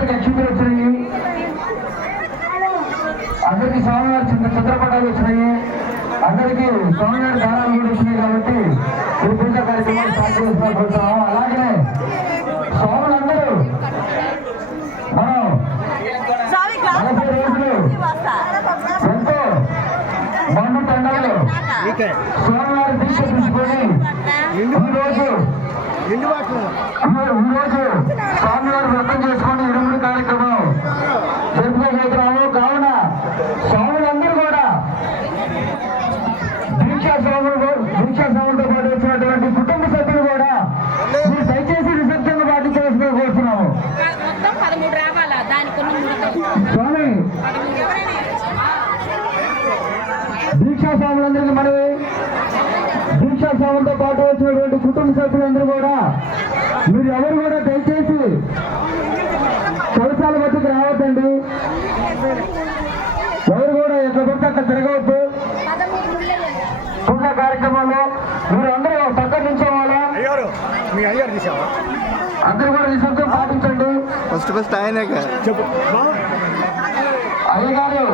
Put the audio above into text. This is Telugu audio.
అందరికి అక్షింతలు వచ్చినాయి, అందరికి స్వామివారి చిత్రపటాలు వచ్చినాయి, అందరికి స్వామివారి దారాలు కూడా వచ్చినాయి. కాబట్టి ఈ పూజ కార్యక్రమాలు స్టార్ట్ చేసుకుంటున్నాము. అలాగే స్వాములందరూ మనం 40 రోజులు ఎంతో మండు తండాలు స్వామివారి దీక్ష తీసుకొని ఈరోజు స్వామివారి వ్రతం చేసుకొని ఇరుముడి కార్యక్రమం జరుపుకోబోతున్నాము. కావున స్వాములందరూ కూడా దీక్షా స్వాములతో పాటు వచ్చినటువంటి కుటుంబ సభ్యులు కూడా మీరు దయచేసి నిశ్శబ్దంగా పాటించవలసిందిగా కోరుతున్నాము. స్వామి దీక్షా స్వాములందరికీ మనవి, దీక్షా స్వాములతో పాటు వచ్చినటువంటి కుటుంబ సభ్యులందరూ కూడా మీరు ఎవరు కూడా దయచేసి కలశాల మధ్యకు రావద్దండి. ఎవరు కూడా ఎక్కడ పడితే అక్కడ తిరగవద్దు. పూజా కార్యక్రమంలో మీరు అందరూ పక్కన నుంచోవాలా, అందరూ కూడా నిశ్శబ్దం పాటించండి. ఫస్ట్ ఆయనే అయ్యగారు